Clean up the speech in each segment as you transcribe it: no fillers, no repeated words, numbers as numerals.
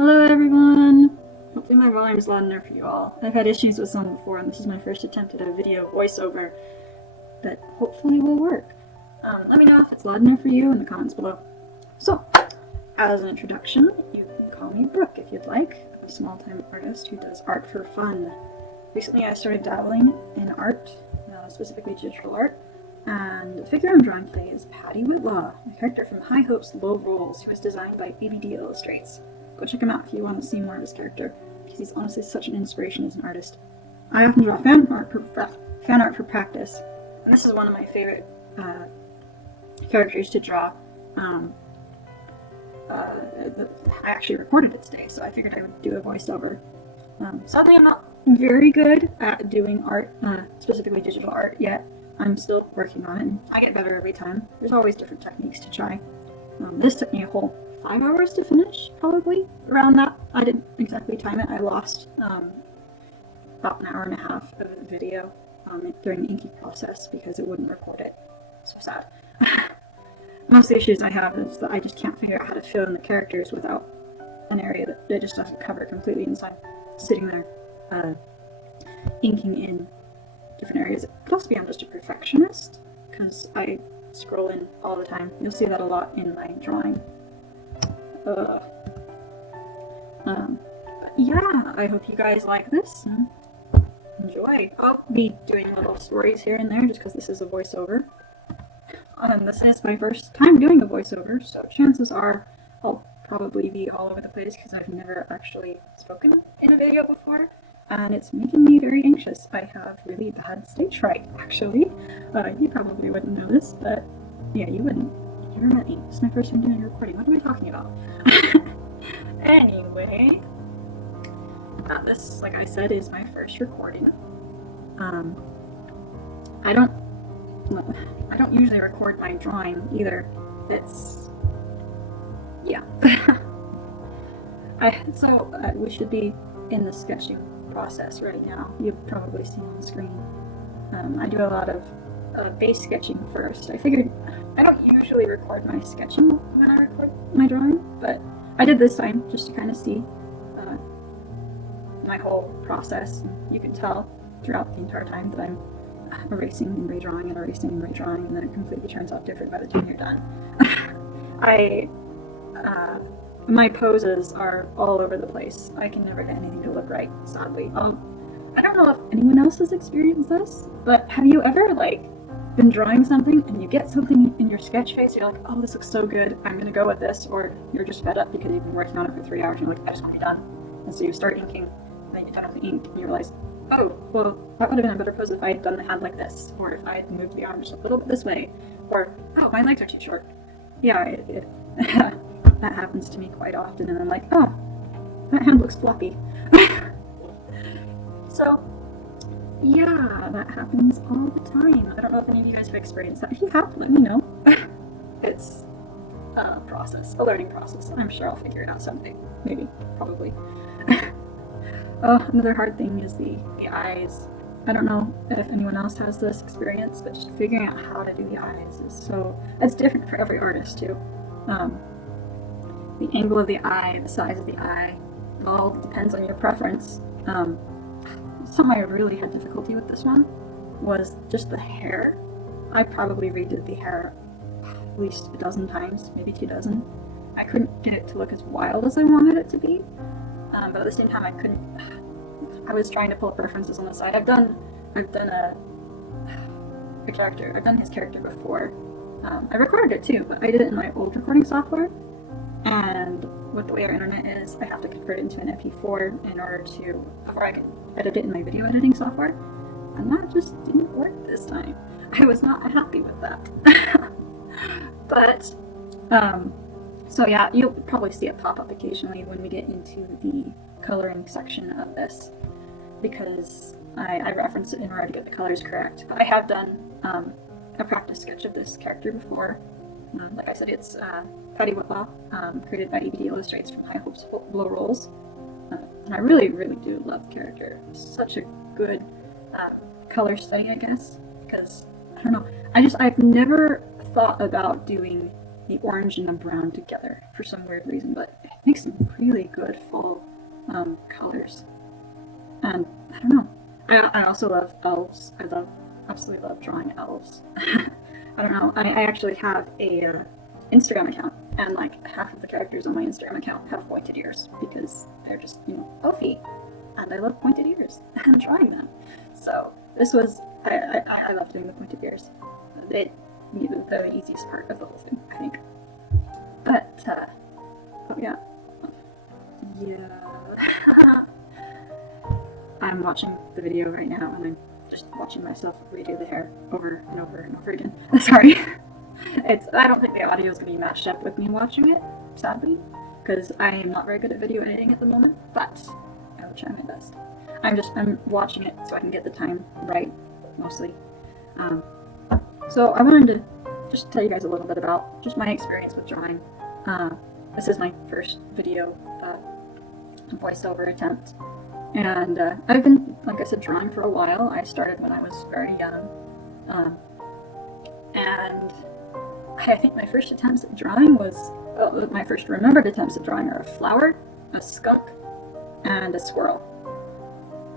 Hello everyone! Hopefully my volume is loud enough for you all. I've had issues with some before and this is my first attempt at a video voiceover that hopefully will work. Let me know if it's loud enough for you in the comments below. So, as an introduction, you can call me Brooke if you'd like. I'm a small-time artist who does art for fun. Recently I started dabbling in art, specifically digital art, and the figure I'm drawing today is Paddy Whitlaw, a character from High Hopes, Low Rolls, who was designed by ABD Illustrates. Go check him out if you want to see more of his character, because he's honestly such an inspiration as an artist. I often draw fan art for practice, and this is one of my favorite characters to draw. I actually recorded it today, so I figured I would do a voiceover. Sadly, I'm not very good at doing art, specifically digital art, yet. I'm still working on it, and I get better every time. There's always different techniques to try. This took me a whole 5 hours to finish, probably, around that. I didn't exactly time it. I lost about an hour and a half of video during the inking process because it wouldn't record it. So sad. Most of the issues I have is that I just can't figure out how to fill in the characters without an area that it just doesn't cover completely, and so I'm sitting there inking in different areas. Plus, I'm just a perfectionist because I scroll in all the time. You'll see that a lot in my drawing. But yeah, I hope you guys like this and enjoy. I'll be doing little stories here and there just because this is a voiceover. This is my first time doing a voiceover, so chances are I'll probably be all over the place because I've never actually spoken in a video before, and it's making me very anxious. I have really bad stage fright, actually. You probably wouldn't know this, but yeah, you wouldn't. You never met me. This is my first time doing a recording. What am I talking about? Anyway, this, like I said, is my first recording. I don't usually record my drawing either. It's, yeah. We should be in the sketching process right now. You've probably seen on the screen. I do a lot of base sketching first. I figured I don't usually record my sketching when I record my drawing, but I did this time just to kind of see my whole process. You can tell throughout the entire time that I'm erasing and redrawing and erasing and redrawing, and then it completely turns out different by the time you're done. My poses are all over the place. I can never get anything to look right, sadly. I don't know if anyone else has experienced this, but have you ever been drawing something and you get something in your sketch face, you're like, oh, this looks so good, I'm gonna go with this, or you're just fed up because you've been working on it for 3 hours and you're like, I just want to be done. And so you start inking, and then you turn off the ink and you realize, oh, well, that would have been a better pose if I had done the hand like this, or if I had moved the arms a little bit this way, or, oh, my legs are too short. Yeah, that happens to me quite often, and I'm like, oh, that hand looks floppy. So, yeah, that happens all the time. I don't know if any of you guys have experienced that. If you have, let me know. It's a process, a learning process. I'm sure I'll figure it out someday. Maybe, probably. Oh, another hard thing is the eyes. I don't know if anyone else has this experience, but just figuring out how to do the eyes is it's different for every artist too. The angle of the eye, the size of the eye, it all depends on your preference. Something I really had difficulty with this one was just the hair. I probably redid the hair at least a dozen times, maybe 2 dozen. I couldn't get it to look as wild as I wanted it to be, but at the same time I was trying to pull up references on the side. I've done a character, I've done his character before. I recorded it too, but I did it in my old recording software, and with the way our internet is, I have to convert it into an MP4 in order before I can edit it in my video editing software, and that just didn't work this time. I was not happy with that. But, so yeah, you'll probably see it pop up occasionally when we get into the coloring section of this, because I reference it in order to get the colors correct. But I have done a practice sketch of this character before. Like I said, it's Paddy Whitlaw, created by ABD Illustrates from High Hopes, Low Rolls. And I really, really do love the character. It's such a good color study, I guess, because, I don't know, I've never thought about doing the orange and the brown together for some weird reason, but it makes some really good full colors. And I don't know. I also love elves. Absolutely love drawing elves. I don't know. I actually have a Instagram account, and like half of the characters on my Instagram account have pointed ears because they're just, elfy, and I love pointed ears and drawing them. So this was I love doing the pointed ears. The easiest part of the whole thing, I think. But oh yeah. I'm watching the video right now, and I'm just watching myself redo the hair over and over and over again. Sorry. I don't think the audio is going to be matched up with me watching it, sadly, because I am not very good at video editing at the moment, but I will try my best. I'm watching it so I can get the time right, mostly. So I wanted to just tell you guys a little bit about just my experience with drawing. This is my first video voiceover attempt, and I've been, like I said, drawing for a while. I started when I was very young, and I think my first attempts at drawing my first remembered attempts at drawing are a flower, a skunk, and a squirrel.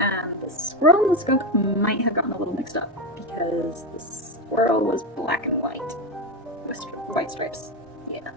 And the squirrel and the skunk might have gotten a little mixed up because the squirrel was black and white with white stripes. Yeah.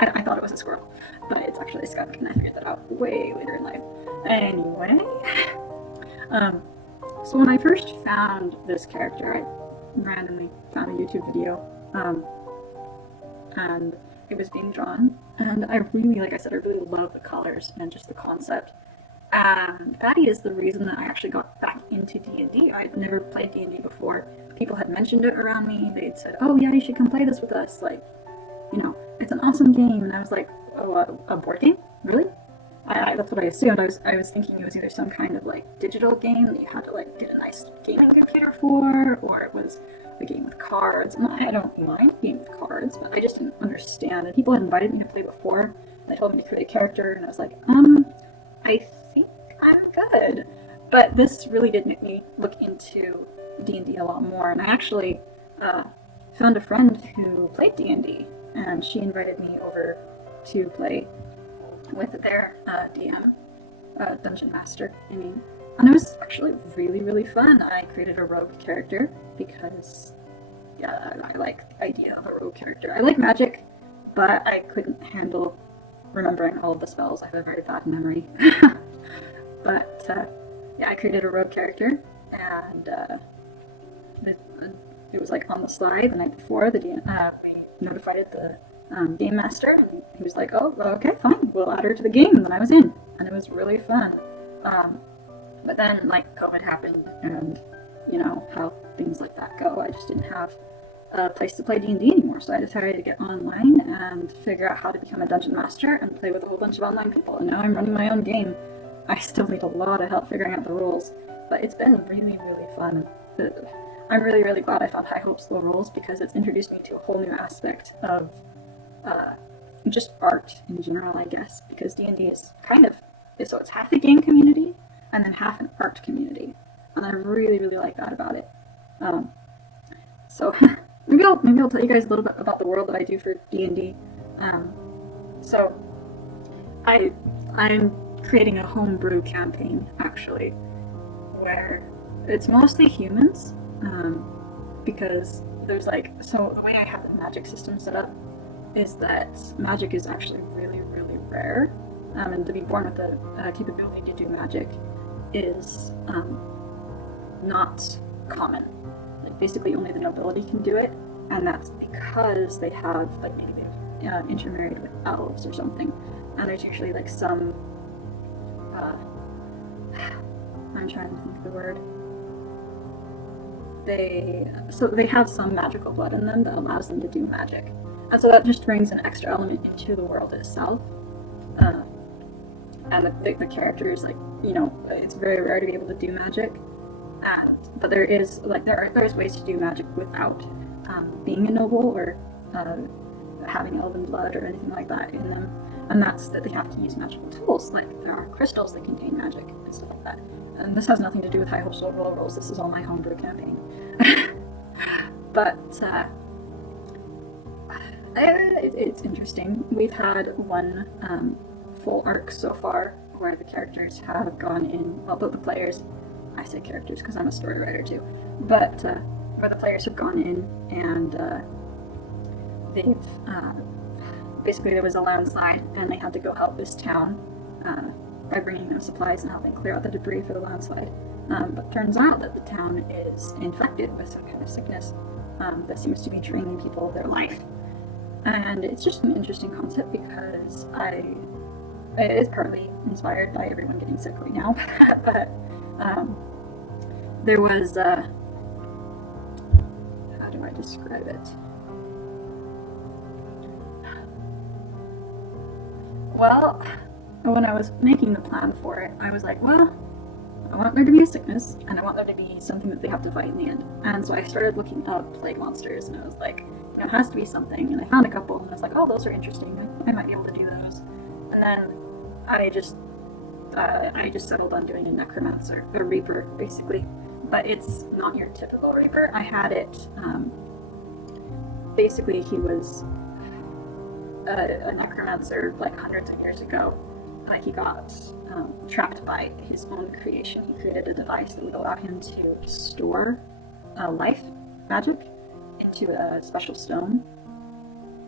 I thought it was a squirrel, but it's actually a skunk, and I figured that out way later in life. Anyway, so when I first found this character, I randomly found a YouTube video, and it was being drawn, and I really, like I said, I really love the colors and just the concept. And Paddy is the reason that I actually got back into D&D. I'd never played D&D before. People had mentioned it around me. They'd said, oh yeah, you should come play this with us. Like, it's an awesome game. And I was like, oh, a board game? Really? That's what I assumed. I was thinking it was either some kind of like digital game that you had to like get a nice gaming computer for, or it was a game with cards. And I don't mind a game with cards, but I just didn't understand. And people had invited me to play before. They told me to create a character, and I was like, I think I'm good. But this really did make me look into D&D a lot more, and I actually found a friend who played D&D, and she invited me over to play with their DM, Dungeon Master, and it was actually really, really fun. I created a rogue character because, yeah, I like the idea of a rogue character. I like magic, but I couldn't handle remembering all of the spells. I have a very bad memory. But yeah, I created a rogue character, and it was like on the slide the night before. We notified the game master, and he was like, "Oh, okay, fine, we'll add her to the game." And then I was in, and it was really fun. But then, like, COVID happened, and you know how things like that go. I just didn't have a place to play D&D anymore, so I decided to get online and figure out how to become a dungeon master and play with a whole bunch of online people. And now I'm running my own game. I still need a lot of help figuring out the rules, but it's been really, really fun. I'm really, really glad I found High Hopes, Low Rolls, because it's introduced me to a whole new aspect of just art in general, I guess, because D&D is so it's half a game community and then half an art community, and I really, really like that about it. So maybe I'll tell you guys a little bit about the world that I do for D&D. So I'm creating a homebrew campaign, actually, where it's mostly humans, because there's so the way I have the magic system set up is that magic is actually really, really rare, and to be born with the capability to do magic is not common. Like, basically only the nobility can do it, and that's because they have, maybe they've intermarried with elves or something, and there's usually some I'm trying to think of the word. They have some magical blood in them that allows them to do magic, and so that just brings an extra element into the world itself. And the characters, it's very rare to be able to do magic, but there is ways to do magic without being a noble or having elven blood or anything like that in them. And that's that they have to use magical tools. There are crystals that contain magic and stuff like that. And this has nothing to do with High Hopes, Low Rolls. This is all my homebrew campaign. But It's interesting. We've had one full arc so far where the characters have gone in, well, the players, I say characters because I'm a story writer too, but where the players have gone in and they've, basically there was a landslide and they had to go help this town by bringing them supplies and helping clear out the debris for the landslide. But turns out that the town is infected with some kind of sickness that seems to be draining people of their life. And it's just an interesting concept because it is partly inspired by everyone getting sick right now, but there was, how do I describe it? Well, when I was making the plan for it, I was like, well, I want there to be a sickness, and I want there to be something that they have to fight in the end. And so I started looking up plague monsters, and I was like, you know, it has to be something. And I found a couple, and I was like, oh, those are interesting. I might be able to do those. And then I just settled on doing a necromancer, a reaper, basically. But it's not your typical reaper. I had it, basically he was a necromancer like hundreds of years ago. Like he got trapped by his own creation. He created a device that would allow him to store life magic into a special stone,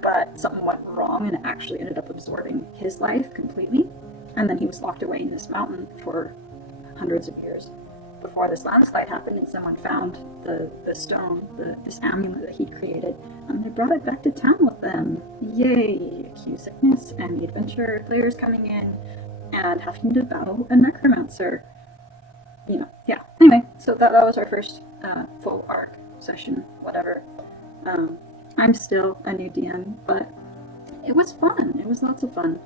but something went wrong and it actually ended up absorbing his life completely, and then he was locked away in this mountain for hundreds of years before this landslide happened, and someone found the stone, this amulet that he'd created, and they brought it back to town with them. Yay! Cue sickness and the adventure players coming in and having to battle a necromancer. You know, yeah. Anyway, so that was our first full arc session, whatever. I'm still a new DM, but it was fun. It was lots of fun.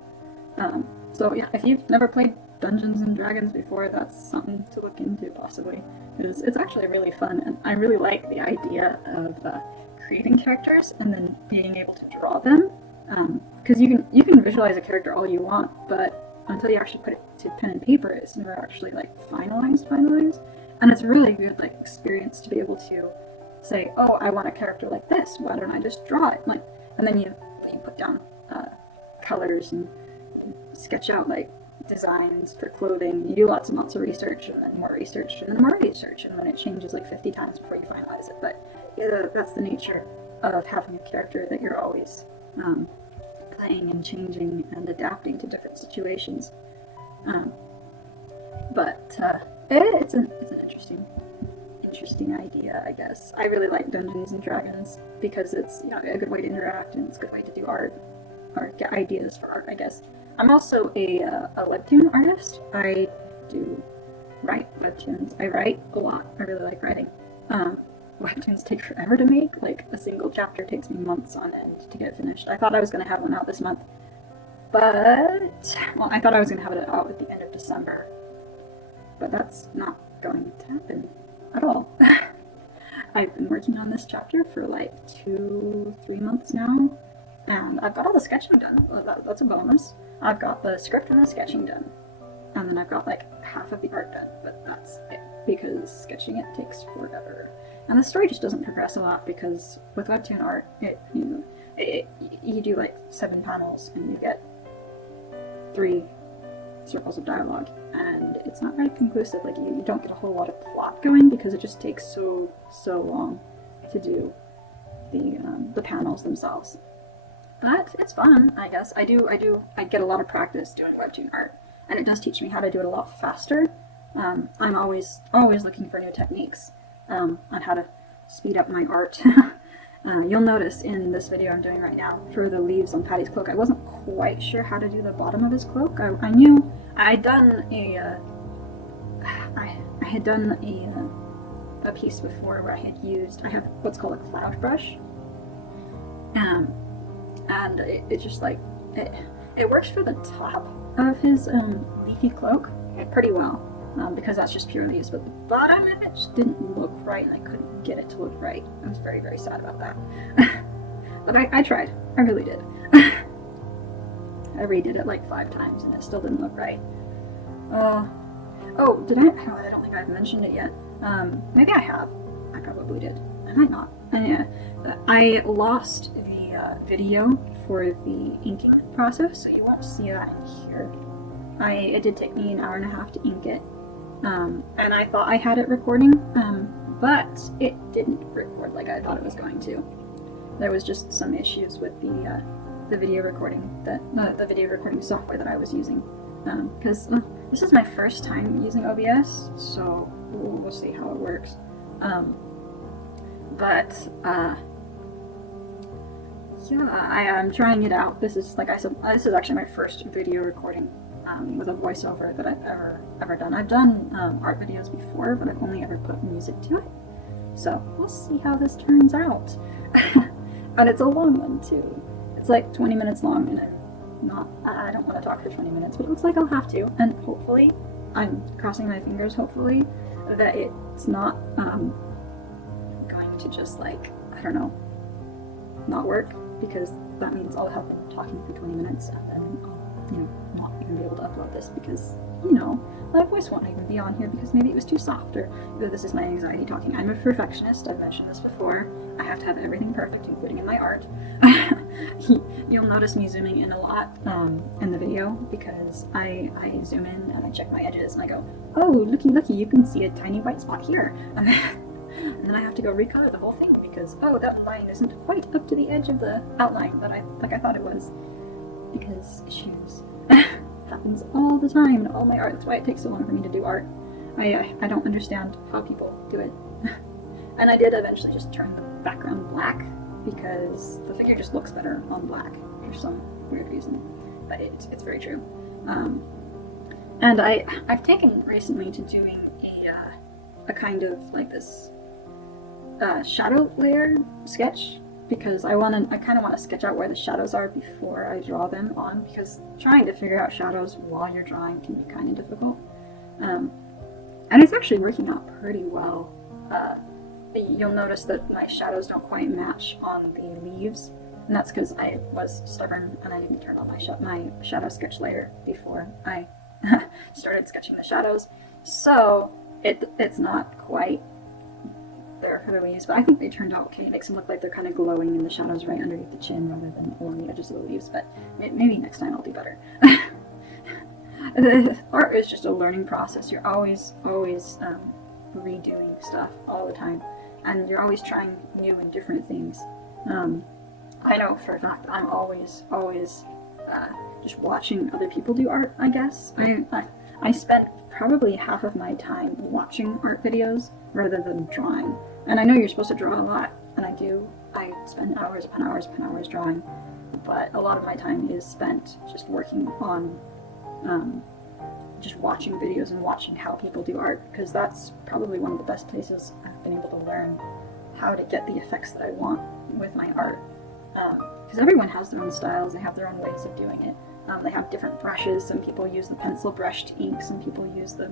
So yeah, if you've never played Dungeons and Dragons before, that's something to look into possibly. It's actually really fun, and I really like the idea of creating characters and then being able to draw them. Because you can visualize a character all you want, but until you actually put it to pen and paper, it's never actually like finalized. And it's a really good like experience to be able to say, oh, I want a character like this. Why don't I just draw it? Like, and then you put down colors and sketch out like designs for clothing. You do lots and lots of research, and then more research, and then more research, and then it changes like 50 times before you finalize it. But yeah, that's the nature of having a character that you're always playing and changing and adapting to different situations. But it's an interesting idea, I guess. I really like Dungeons and Dragons because it's, you know, a good way to interact, and it's a good way to do art or get ideas for art, I guess. I'm also a webtoon artist. I do write webtoons. I write a lot. I really like writing. Webtoons take forever to make. Like, a single chapter takes me months on end to get finished. I thought I was going to have one out this month, but, well, I thought I was going to have it out at the end of December, but that's not going to happen at all. I've been working on this chapter for like 2-3 months now, and I've got all the sketching done. That's a bonus. I've got the script and the sketching done, and then I've got like half of the art done, but that's it, because sketching it takes forever. And the story just doesn't progress a lot, because with webtoon art, you do like 7 panels and you get 3 circles of dialogue, and it's not very conclusive. Like, you don't get a whole lot of plot going because it just takes so long to do the panels themselves. But it's fun, I guess. I get a lot of practice doing webtoon art, and it does teach me how to do it a lot faster. I'm always looking for new techniques on how to speed up my art. You'll notice in this video I'm doing right now for the leaves on Paddy's cloak, I wasn't quite sure how to do the bottom of his cloak. I knew I had done a piece before where I have what's called a cloud brush, and it just like it works for the top of his leafy cloak pretty well, because that's just pure leaves, but the bottom of it just didn't look right, and I couldn't get it to look right. I was very, very sad about that. But I tried. I really did. I redid it like 5 times and it still didn't look right. Oh, did I? Oh, I don't think I've mentioned it yet. Maybe I have. I probably did. I might not. I lost the video for the inking process, so you won't see that in here. It did take me an hour and a half to ink it, and I thought I had it recording, but it didn't record like I thought it was going to. There was just some issues with the video recording the video recording software that I was using, because this is my first time using OBS, so we'll see how it works. Yeah, I'm trying it out. This is, like I said, this is actually my first video recording with a voiceover that I've ever done. I've done art videos before, but I've only ever put music to it. So we'll see how this turns out. And it's a long one too. It's like 20 minutes long, and I don't want to talk for 20 minutes, but it looks like I'll have to. And hopefully, I'm crossing my fingers, hopefully, that it's not going to just, like, I don't know, not work, because that means I'll have been talking for 20 minutes and then I'll, not even be able to upload this because, my voice won't even be on here because maybe it was too soft, or this is my anxiety talking. I'm a perfectionist, I've mentioned this before. I have to have everything perfect, including in my art. You'll notice me zooming in a lot in the video because I zoom in and I check my edges and I go, oh, looky, you can see a tiny white spot here. And then I have to go recolor the whole thing because, oh, that line isn't quite up to the edge of the outline that I thought it was. Because issues. Happens all the time in all my art. That's why it takes so long for me to do art. I don't understand how people do it. And I did eventually just turn the background black because the figure just looks better on black for some weird reason. But it's very true. And I've taken recently to doing a kind of like this shadow layer sketch, because I kind of want to sketch out where the shadows are before I draw them on, because trying to figure out shadows while you're drawing can be kind of difficult. And it's actually working out pretty well. You'll notice that my shadows don't quite match on the leaves, and that's because I was stubborn and I didn't turn on my shadow sketch layer before I started sketching the shadows. So it's not quite there for the leaves, but I think they turned out okay. It makes them look like they're kind of glowing in the shadows right underneath the chin rather than along the edges of the leaves, but maybe next time I'll do better. Art is just a learning process. You're always redoing stuff all the time, and you're always trying new and different things. I know for a fact I'm always just watching other people do art, I guess. I spend probably half of my time watching art videos rather than drawing. And I know you're supposed to draw a lot, and I do. I spend hours upon hours upon hours drawing, but a lot of my time is spent just working on just watching videos and watching how people do art, because that's probably one of the best places I've been able to learn how to get the effects that I want with my art. Because everyone has their own styles, they have their own ways of doing it. They have different brushes. Some people use the pencil brushed ink. Some people use the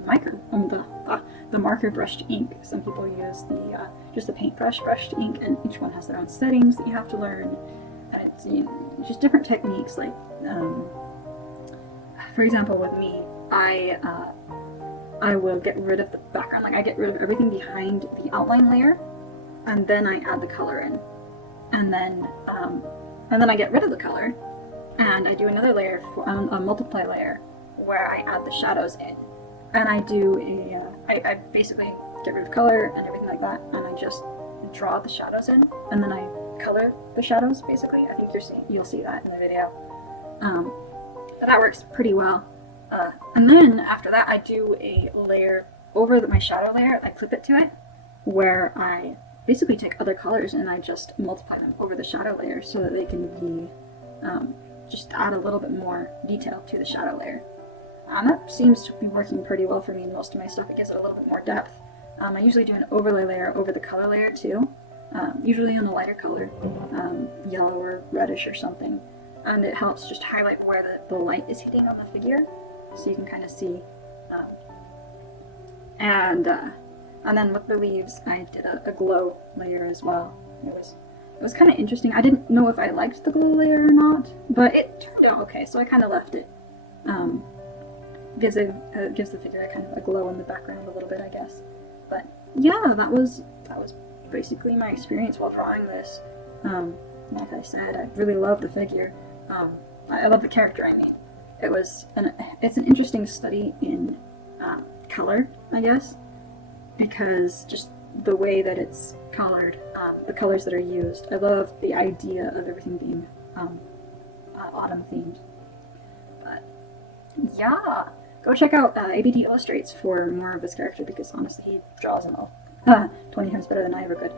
marker brushed ink. Some people use just the paintbrush brushed ink. And each one has their own settings that you have to learn. And it's just different techniques. Like, for example, with me, I will get rid of the background. Like, I get rid of everything behind the outline layer, and then I add the color in, and then I get rid of the color. And I do another layer, a multiply layer, where I add the shadows in. And I do I basically get rid of color and everything like that, and I just draw the shadows in, and then I color the shadows, basically. I think you'll see that in the video. But that works pretty well. And then after that, I do a layer over my shadow layer. I clip it to it, where I basically take other colors and I just multiply them over the shadow layer so that they can be just add a little bit more detail to the shadow layer. And that seems to be working pretty well for me in most of my stuff. It gives it a little bit more depth. I usually do an overlay layer over the color layer too, usually on a lighter color, yellow or reddish or something. And it helps just highlight where the light is hitting on the figure, so you can kind of see. And then with the leaves, I did a glow layer as well. It was kind of interesting. I didn't know if I liked the glow layer or not, but it turned out okay, so I kind of left it. Gives the figure a kind of a glow in the background a little bit, I guess. But yeah, that was basically my experience while drawing this. like I said, I really love the figure. I love the character, I mean. It's an interesting study in color, I guess, because just the way that it's colored, the colors that are used. I love the idea of everything being autumn themed. But yeah, go check out ABD Illustrates for more of this character, because honestly he draws them all 20 times better than I ever could.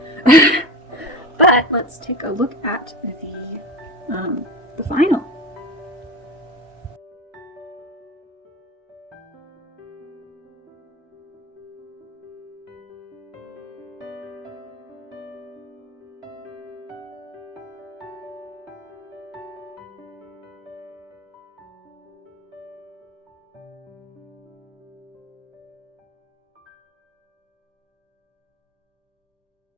But let's take a look at the final.